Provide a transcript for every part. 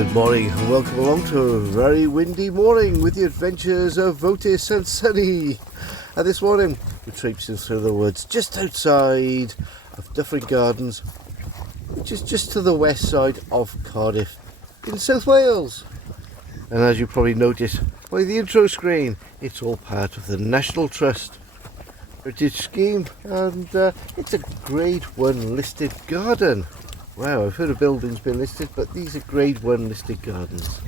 Good morning and welcome along to a very windy morning with the adventures of Otis and Sunny. And this morning we're traipsing through the woods just outside of Duffryn Gardens, which is just to the west side of Cardiff in South Wales. And as you probably noticed by the intro screen, it's all part of the National Trust British scheme, and it's a Grade 1 listed garden. Wow, I've heard of buildings being listed, but these are Grade 1 listed gardens.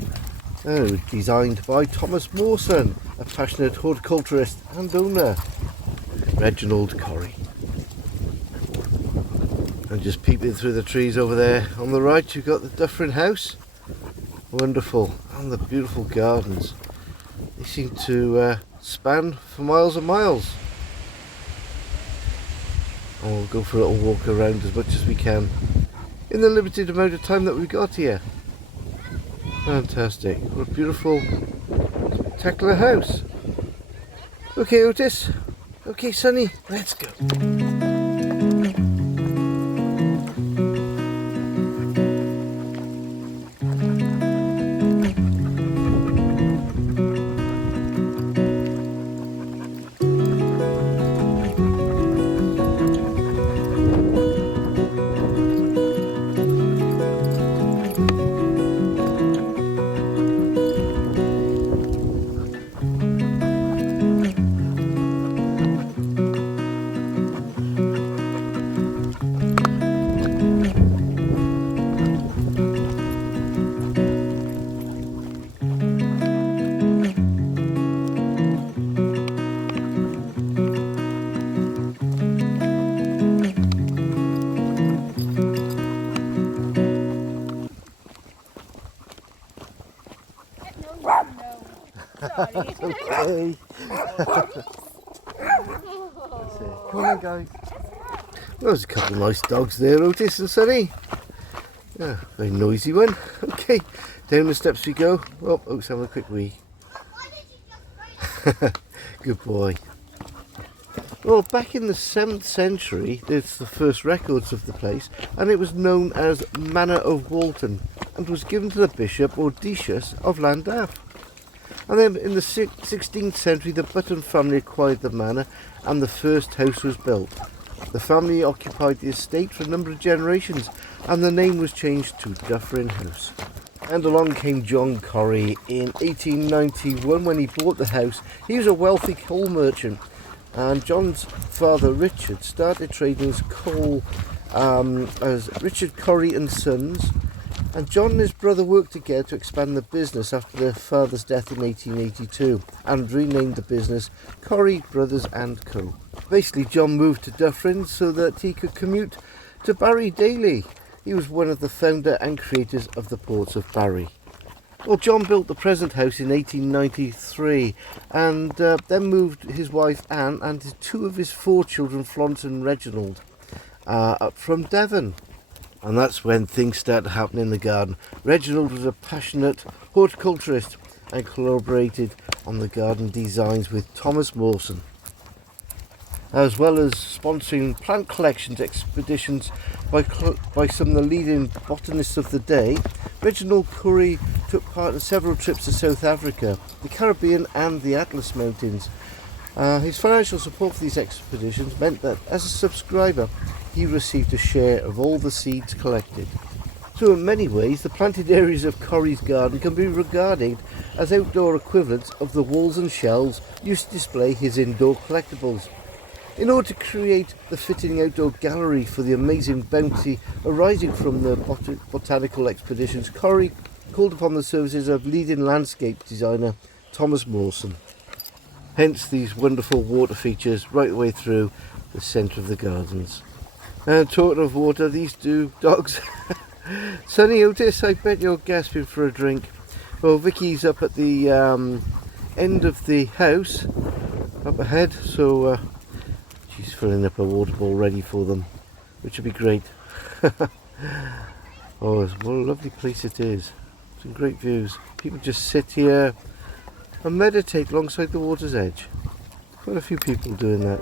Oh, designed by Thomas Mawson, a passionate horticulturist and owner, Reginald Corrie. And just peeping through the trees over there on the right, you've got the Duffryn house. Wonderful, and the beautiful gardens. They seem to span for miles and miles. And we'll go for a little walk around as much as we can in the limited amount of time that we've got here. Fantastic. What a beautiful, spectacular house. Okay, Otis. Okay, Sunny. Let's go. Okay. Come on, guys. There's a couple of nice dogs there, Otis and Sunny. Yeah, very noisy one. Okay, down the steps we go. Oh, Otis having a quick wee. Good boy. Well, back in the 7th century, there's the first records of the place, and it was known as Manor of Walton, and was given to the Bishop or Decius of Llandaff. And then in the 16th century, the Button family acquired the manor and the first house was built. The family occupied the estate for a number of generations and the name was changed to Duffryn House. And along came John Corrie in 1891 when he bought the house. He was a wealthy coal merchant, and John's father Richard started trading as coal as Richard Corrie and Sons. And John and his brother worked together to expand the business after their father's death in 1882 and renamed the business Corrie Brothers and Co. Basically, John moved to Duffryn so that he could commute to Barry daily. He was one of the founder and creators of the ports of Barry. Well, John built the present house in 1893 and then moved his wife Anne and two of his 4 children, Florence and Reginald, up from Devon. And that's when things started happening in the garden. Reginald was a passionate horticulturist and collaborated on the garden designs with Thomas Mawson, as well as sponsoring plant collections expeditions by some of the leading botanists of the day. Reginald Corrie took part in several trips to South Africa, the Caribbean and the Atlas Mountains. His financial support for these expeditions meant that as a subscriber he received a share of all the seeds collected. So in many ways the planted areas of Corrie's garden can be regarded as outdoor equivalents of the walls and shelves used to display his indoor collectibles. In order to create the fitting outdoor gallery for the amazing bounty arising from the botanical expeditions, Corrie called upon the services of leading landscape designer Thomas Mawson. Hence these wonderful water features right the way through the centre of the gardens. And talking of water, these 2 dogs. Sunny, Otis, I bet you're gasping for a drink. Well, Vicky's up at the end of the house, up ahead, so she's filling up a water ball ready for them, which would be great. Oh, what a lovely place it is. Some great views. People just sit here and meditate alongside the water's edge. Quite a few people doing that.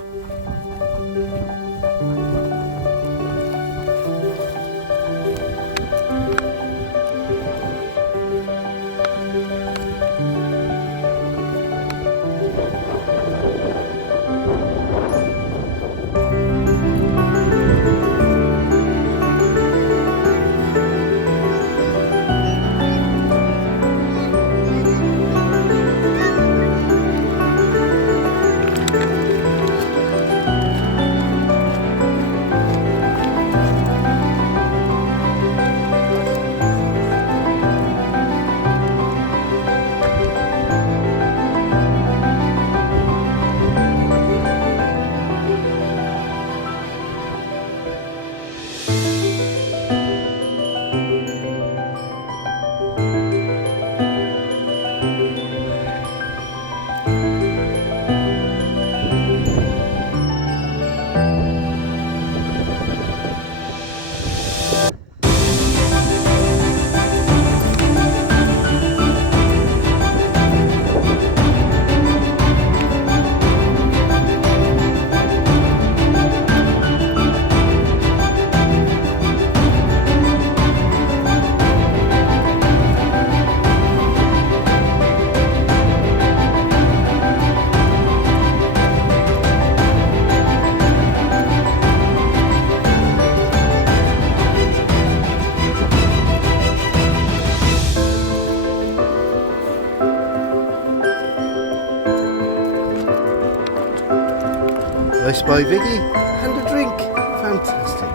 Nice by Vicky and a drink. Fantastic.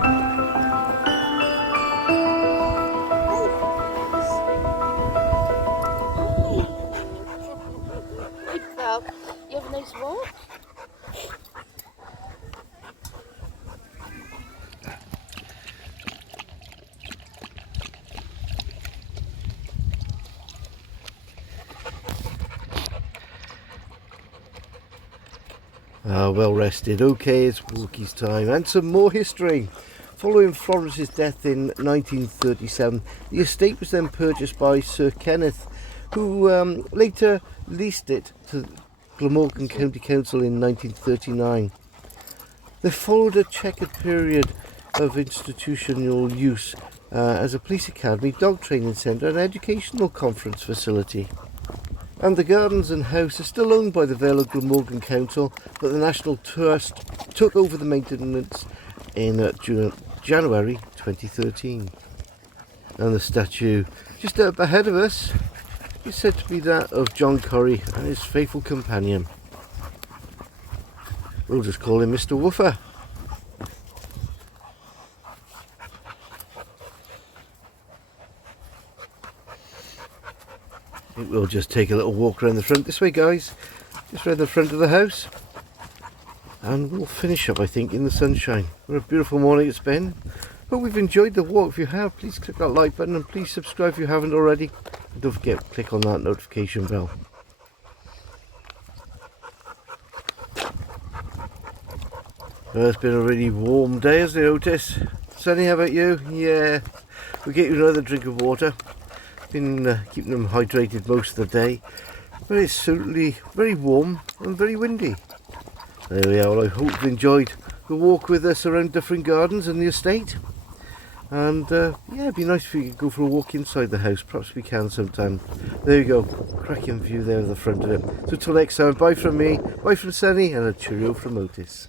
Well, you have a nice walk. Well rested. Okay, it's walkies time and some more history. Following Florence's death in 1937, the estate was then purchased by Sir Kenneth, who later leased it to Glamorgan County Council in 1939. There followed a checkered period of institutional use as a police academy, dog training centre and educational conference facility. And the gardens and house are still owned by the Vale of Glamorgan Council, but the National Trust took over the maintenance in January 2013. And the statue just up ahead of us is said to be that of John Corrie and his faithful companion. We'll just call him Mr. Woofer. I think we'll just take a little walk around the front this way, guys, just around the front of the house, and we'll finish up, I think, in the sunshine. What a beautiful morning it's been. Hope you've enjoyed the walk. If you have, please click that like button and please subscribe if you haven't already, and don't forget to click on that notification bell. Well, it's been a really warm day, hasn't it, Otis? Sunny, how about you? Yeah, we'll get you another drink of water. Been keeping them hydrated most of the day, but it's certainly very warm and very windy. There we are. Well, I hope you've enjoyed the walk with us around Duffryn Gardens and the estate, and yeah, it'd be nice if we could go for a walk inside the house. Perhaps we can sometime. There you go, cracking view there of the front of it. So till next time, bye from me, bye from Sunny, and a cheerio from Otis.